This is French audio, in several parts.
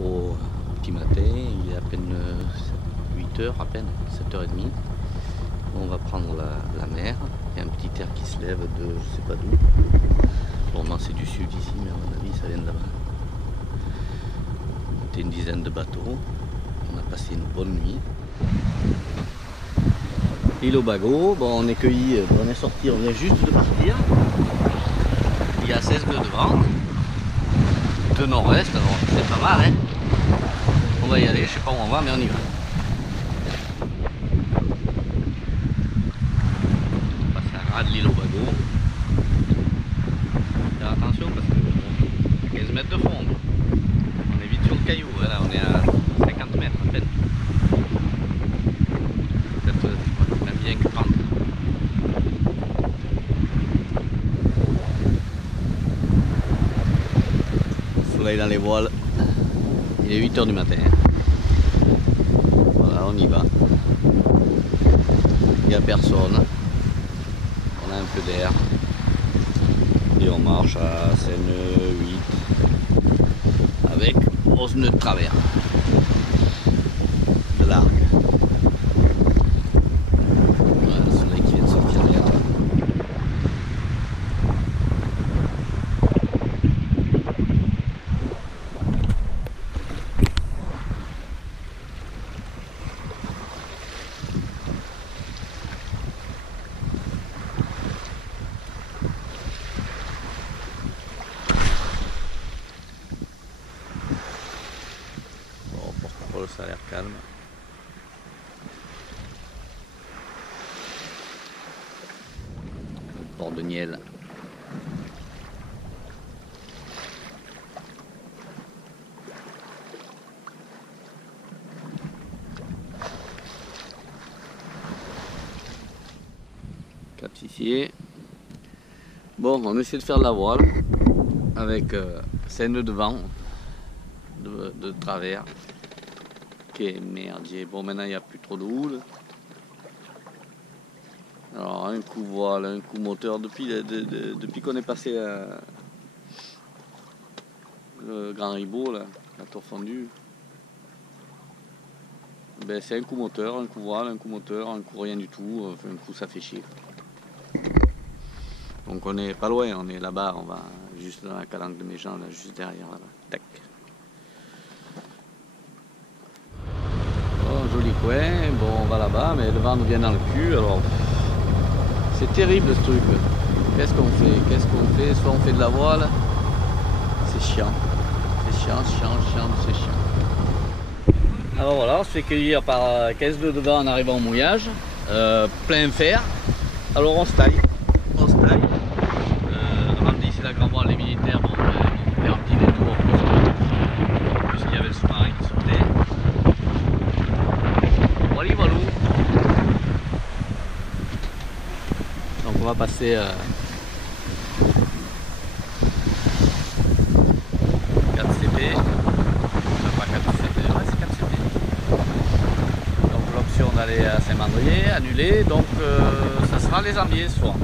trop petit matin, il est à peine 8 h, à peine 7 h30. On va prendre la mer. Il y a un petit air qui se lève de je sais pas d'où. Bon, moi c'est du sud ici, mais à mon avis ça vient de là-bas. On était une dizaine de bateaux. On a passé une bonne nuit. Île au Bagot, bon, on est cueillis, on est sorti, on vient juste de partir. Il y a 16 nœuds de vent, de nord-est, alors c'est pas mal, hein. On va y aller, je sais pas où on va, mais on y va. On passe à ras de l'île au Bagot. Faire attention parce que bon, 15 mètres de fond. On est vite sur le caillou, voilà, on est à 50 mètres à peine. Peut-être même bien que 30. Soleil dans les voiles. Il est 8 h du matin. Voilà, on y va. Il n'y a personne. On a un peu d'air. Et on marche à 5 nœuds, 8. Avec 11 nœuds de travers. De largue. Voilà, le soleil qui vient de sortir derrière. Ça a l'air calme. Le port de Niel. Cap Sissier. Bon, on essaie de faire de la voile avec 5 nœuds de vent de travers. Merdier. Bon, maintenant il n'y a plus trop de houle. Alors un coup voile, un coup moteur. Depuis qu'on est passé à le Grand Ribot, là, la tour fondue, ben, c'est un coup moteur, un coup voile, un coup moteur, un coup rien du tout. Enfin, un coup ça fait chier. Donc on est pas loin, on est là-bas, on va juste dans la calanque de Méjean, là, juste derrière là-bas. Tac. Joli coin, bon on va là-bas, mais le vent nous vient dans le cul, alors c'est terrible ce truc. Qu'est-ce qu'on fait? Soit on fait de la voile, c'est chiant, c'est chiant. Alors voilà, on se fait cueillir par 15 nœuds de vent en arrivant au mouillage, plein fer, alors on se taille. Avant d'ici la grand voile, les militaires, bon, ils fait un petit détour, puisqu'il y avait le sous-marin qui sortait. Voilà. Donc on va passer 4 CP. Pas 4 CP, ouais, c'est 4 CP. Donc l'option d'aller à Saint-Mandrier, annulée, donc ça sera les Ambiers ce soir.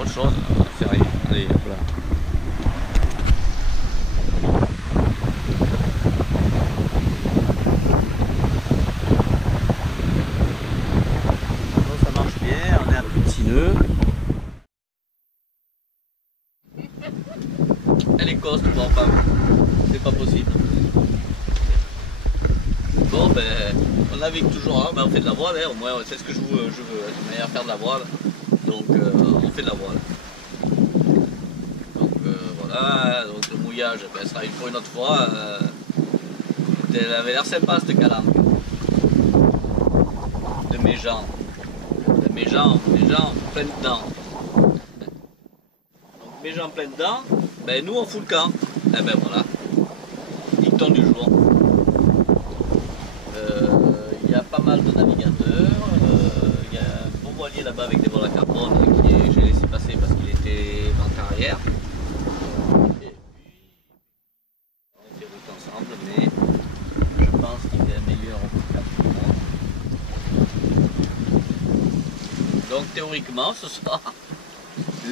Autre chose, c'est rien. Allez, hop là. Elle est coste, bon, enfin, c'est pas possible. Bon, ben, on navigue toujours, hein, ben, on fait de la voile, hein, au moins, c'est ce que je veux, de manière à faire de la voile, donc on fait de la voile. Donc voilà, donc le mouillage, ben, ça sera pour une autre fois. Elle avait l'air sympa cette calanque de Méjean. Méjean plein dedans. Méjean plein dedans, ben nous on fout le camp. Et ben voilà, dicton du jour. Il y a pas mal de navigateurs, il y a un beau voilier là-bas avec des voiles à carbone que j'ai laissé passer parce qu'il était vent arrière. Et puis on fait route ensemble, mais je pense qu'il est meilleur au cap pour moi. Donc théoriquement ce soir,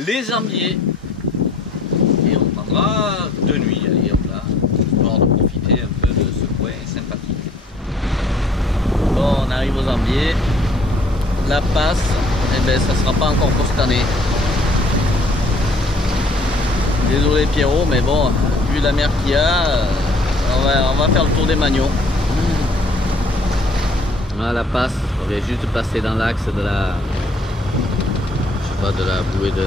les Ambiers. Et on prendra 2 nuits, allez hop là, histoire de la passe, eh ben, ça sera pas encore pour cette année. Désolé Pierrot, mais bon, vu la mer qu'il y a, on va faire le tour des Magnons. Voilà la passe, on vient juste de passer dans l'axe de la, je sais pas, de la bouée de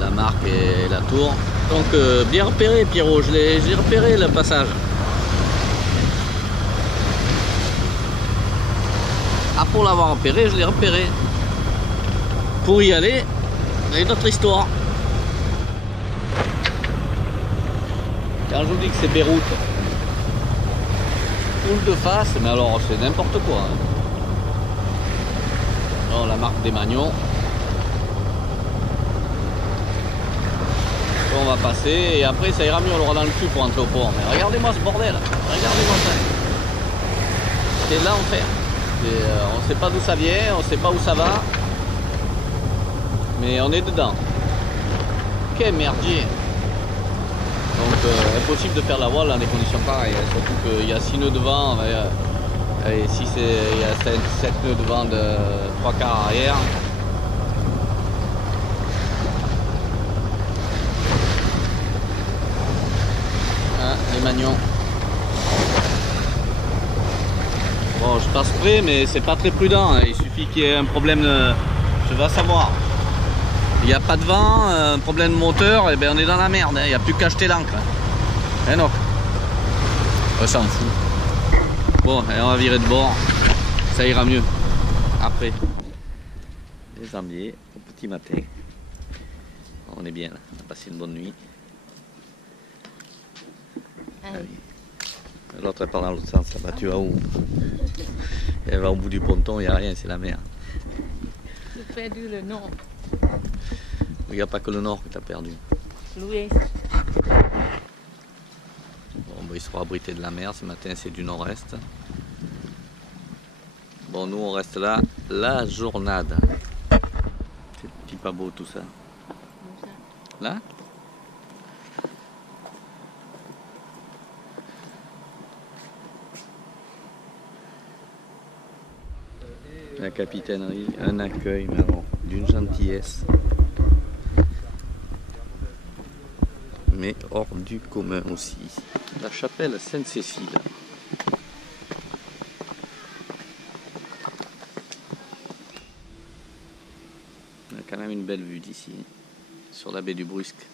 la marque et la tour. Donc bien repéré Pierrot, j'ai repéré le passage. Ah, pour l'avoir repéré, je l'ai repéré. Pour y aller, c'est une autre histoire. Quand je vous dis que c'est Beyrouth, poule de face, mais alors c'est n'importe quoi. Hein. Alors, la marque des Magnons. On va passer et après ça ira mieux, on l'aura dans le cul pour entrer au port. Mais regardez-moi ce bordel, regardez-moi ça. C'est l'enfer. On ne sait pas d'où ça vient, on ne sait pas où ça va. Mais on est dedans. Quel merdier. Donc impossible de faire la voile dans des conditions pareilles. Surtout qu'il y a 6 nœuds de vent. Et si il y a 7 nœuds de vent de 3/4 arrière. Ah, les Magnons. Bon, je passe près, mais c'est pas très prudent. Il suffit qu'il y ait un problème de... Je vais savoir. Il n'y a pas de vent, un problème de moteur, et ben on est dans la merde. Il n'y a plus qu'à jeter l'ancre. Eh non. On s'en fout. Bon, allez, on va virer de bord. Ça ira mieux. Après. Les ambiers au petit matin. On est bien là. On a passé une bonne nuit. L'autre elle part dans l'autre sens, là-bas tu vas où? Elle va au bout du ponton, il n'y a rien, c'est la mer. J'ai perdu le nom. Il n'y a pas que le nord que tu as perdu. Louis. Bon, bah, ils seront abrités de la mer, ce matin c'est du nord-est. Bon, nous on reste là la journade. C'est pas beau tout ça. Là? La capitainerie, un accueil, mais bon, d'une gentillesse. Mais hors du commun aussi. La chapelle Sainte-Cécile. On a quand même une belle vue d'ici, sur la baie du Brusque.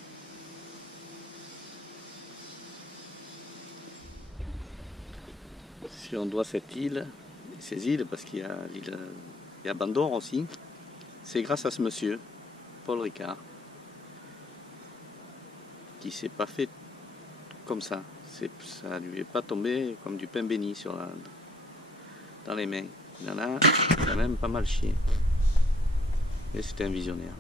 Si on doit cette île, ces îles, parce qu'il y a l'île, il y a Bandor aussi, c'est grâce à ce monsieur, Paul Ricard, qui s'est pas fait comme ça. Ça lui est pas tombé comme du pain béni dans les mains. Il en a quand même pas mal chié. Et c'était un visionnaire.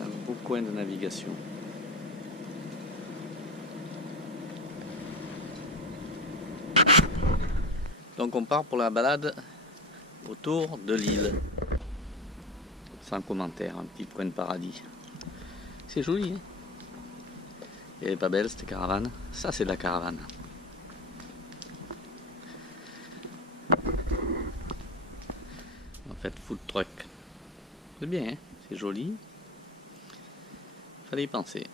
Un beau coin de navigation. Donc on part pour la balade autour de l'île. Sans commentaire, un petit coin de paradis. C'est joli, hein? Elle est pas belle cette caravane. Ça c'est de la caravane. En fait, food truck. C'est bien, hein? C'est joli. Fallait y penser.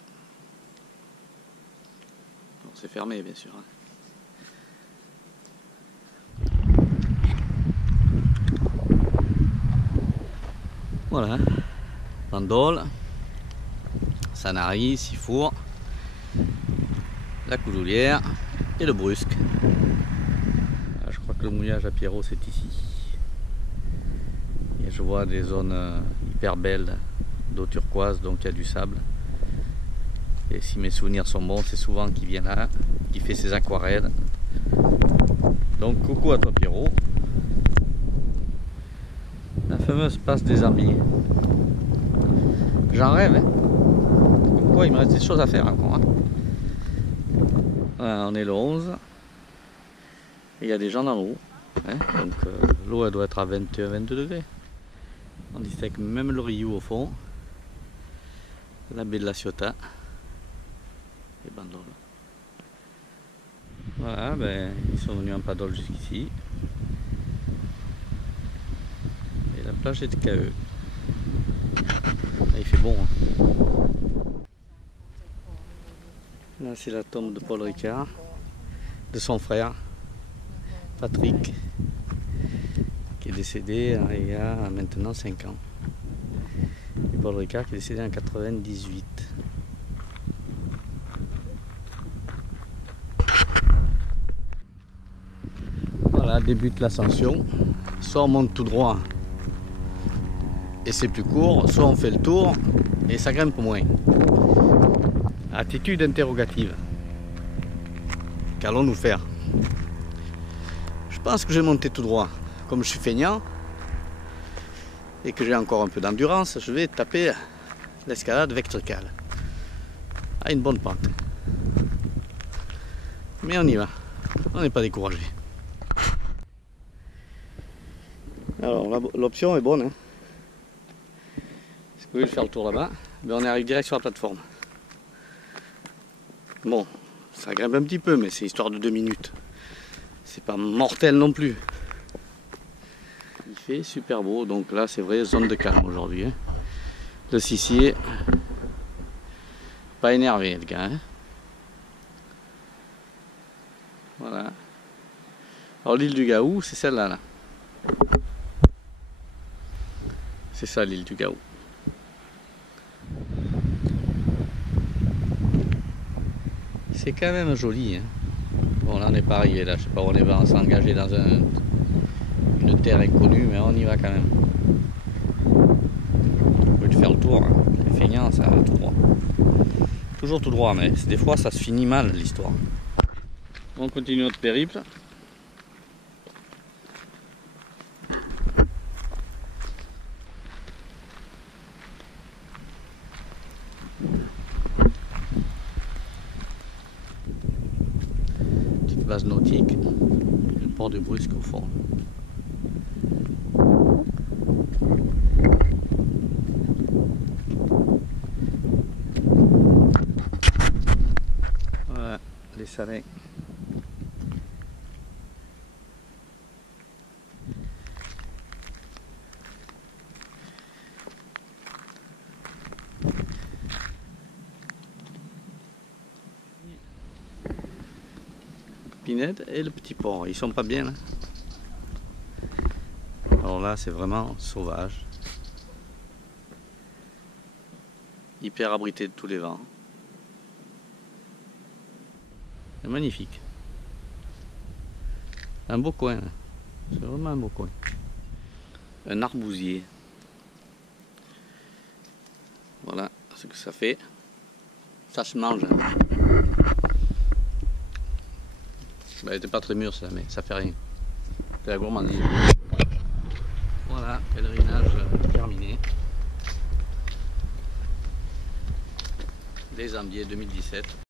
Bon, c'est fermé bien sûr. Hein. Voilà, Bandol, Sanary, Sifour, la Coudoulière et le Brusque. Je crois que le mouillage à Pierrot c'est ici. Et je vois des zones hyper belles d'eau turquoise, donc il y a du sable. Et si mes souvenirs sont bons, c'est souvent qui vient là, qui fait ses aquarelles. Donc coucou à toi Pierrot. La fameuse passe des Ambiers. J'en rêve, hein. Comme quoi il me reste des choses à faire encore. Hein. Voilà, on est le 11. Et il y a des gens dans l'eau. Hein. Donc l'eau elle doit être à 21-22 degrés. On distingue même le Rio au fond. La baie de la Ciotat. Et Bandol. Voilà, ben, ils sont venus en paddle jusqu'ici. Et la plage est de KE. Là, il fait bon. Hein. Là, c'est la tombe de Paul Ricard, de son frère, Patrick, qui est décédé il y a maintenant 5 ans. Et Paul Ricard qui est décédé en 98. Voilà, débute l'ascension. Soit on monte tout droit et c'est plus court, soit on fait le tour et ça grimpe moins. Attitude interrogative. Qu'allons-nous faire? Je pense que je vais monter tout droit. Comme je suis feignant et que j'ai encore un peu d'endurance, je vais taper l'escalade verticale à une bonne pente. Mais on y va, on n'est pas découragé. Alors l'option est bonne. Hein. Parce que je vais faire le tour là-bas, mais on arrive direct sur la plateforme. Bon, ça grimpe un petit peu, mais c'est histoire de 2 minutes. C'est pas mortel non plus. Il fait super beau, donc là c'est vrai, zone de calme aujourd'hui. Hein. Le Sissier, pas énervé le gars. Hein. Voilà. Alors l'île du Gaou, c'est celle-là. Là. C'est ça l'île du Gaou. C'est quand même joli. Hein. Bon là on n'est pas arrivé là, je sais pas où on va s'engager dans une terre inconnue, mais on y va quand même. On peut faire le tour, hein. Les feignants ça va tout droit. Toujours tout droit, mais des fois ça se finit mal l'histoire. On continue notre périple. Petite base nautique, le port de Brusque au fond. Voilà, les salins. Pinède et le petit port, ils sont pas bien là. Alors là c'est vraiment sauvage. Hyper abrité de tous les vents. C'est magnifique. Un beau coin, hein. C'est vraiment un beau coin. Un arbousier. Voilà ce que ça fait. Ça se mange. Hein. Bah, elle n'était pas très mûre ça, mais ça fait rien. C'est la gourmandise. Voilà, pèlerinage terminé. Les Ambiers 2017.